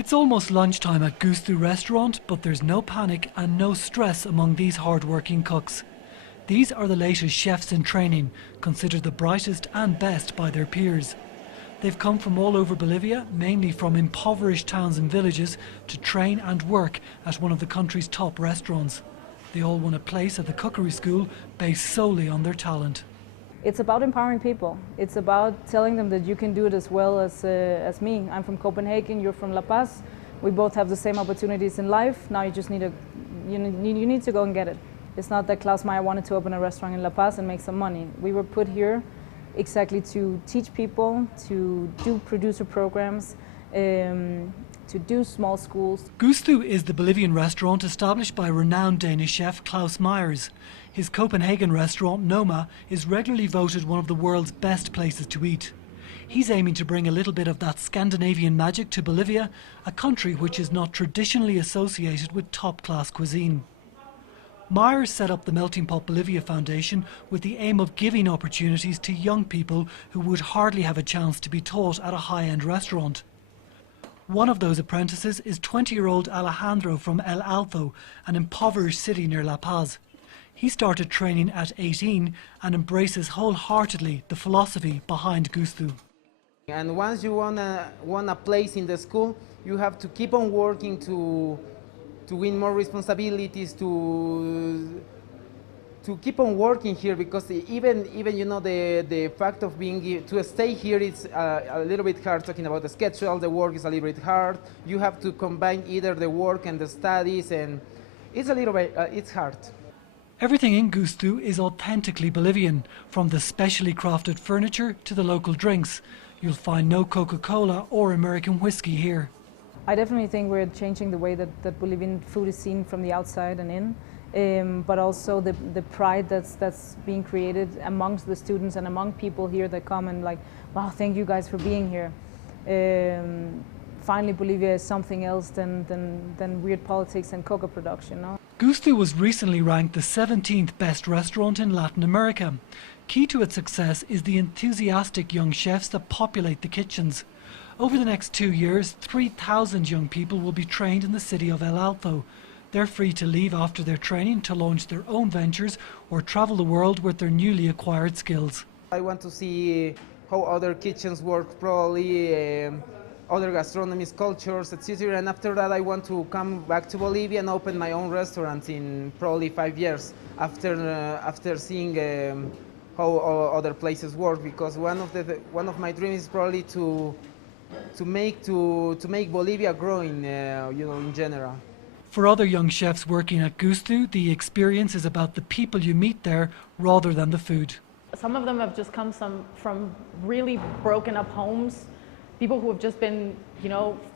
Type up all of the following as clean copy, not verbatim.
It's almost lunchtime at Gusto restaurant, but there's no panic and no stress among these hard-working cooks. These are the latest chefs in training, considered the brightest and best by their peers. They've come from all over Bolivia, mainly from impoverished towns and villages, to train and work at one of the country's top restaurants. They all won a place at the cookery school based solely on their talent. It's about empowering people. It's about telling them that you can do it as well as me. I'm from Copenhagen, you're from La Paz. We both have the same opportunities in life. Now you just need to go and get it. It's not that Klaus Meyer wanted to open a restaurant in La Paz and make some money. We were put here exactly to teach people, to do producer programs, to do small schools. Gusto is the Bolivian restaurant established by renowned Danish chef Klaus Meyers. His Copenhagen restaurant, Noma, is regularly voted one of the world's best places to eat. He's aiming to bring a little bit of that Scandinavian magic to Bolivia, a country which is not traditionally associated with top-class cuisine. Meyers set up the Melting Pot Bolivia Foundation with the aim of giving opportunities to young people who would hardly have a chance to be taught at a high-end restaurant. One of those apprentices is 20-year-old Alejandro from El Alto, an impoverished city near La Paz. He started training at 18 and embraces wholeheartedly the philosophy behind Gusto. And once you want a place in the school, you have to keep on working to win more responsibilities, to keep on working here, because even you know the fact of being to stay here is a little bit hard. Talking about the schedule, the work is a little bit hard. You have to combine either the work and the studies, and it's a little bit it's hard. Everything in Gusto is authentically Bolivian, from the specially crafted furniture to the local drinks. You'll find no Coca-Cola or American whiskey here. I definitely think we're changing the way that Bolivian food is seen from the outside and in, but also the pride that's being created amongst the students and among people here that come and like, wow, thank you guys for being here. Finally, Bolivia is something else than weird politics and coca production, no? Gusto was recently ranked the 17th best restaurant in Latin America. Key to its success is the enthusiastic young chefs that populate the kitchens. Over the next 2 years, 3,000 young people will be trained in the city of El Alto. They're free to leave after their training to launch their own ventures or travel the world with their newly acquired skills. I want to see how other kitchens work, probably other gastronomies, cultures, etc. And after that, I want to come back to Bolivia and open my own restaurant in probably 5 years after seeing how other places work. Because one of my dreams is probably to make Bolivia growing, in general. For other young chefs working at Gusto, the experience is about the people you meet there rather than the food. Some of them have just come from really broken up homes, people who have just been,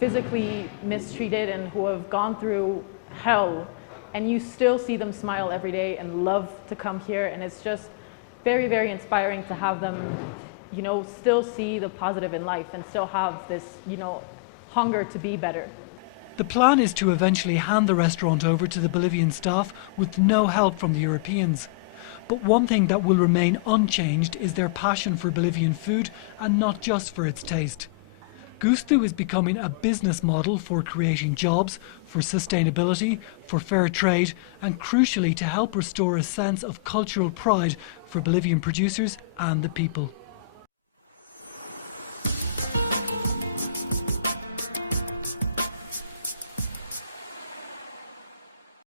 physically mistreated and who have gone through hell, and you still see them smile every day and love to come here, and it's just very, very inspiring to have them, still see the positive in life and still have this, hunger to be better. The plan is to eventually hand the restaurant over to the Bolivian staff with no help from the Europeans. But one thing that will remain unchanged is their passion for Bolivian food, and not just for its taste. Gusto is becoming a business model for creating jobs, for sustainability, for fair trade, and crucially to help restore a sense of cultural pride for Bolivian producers and the people.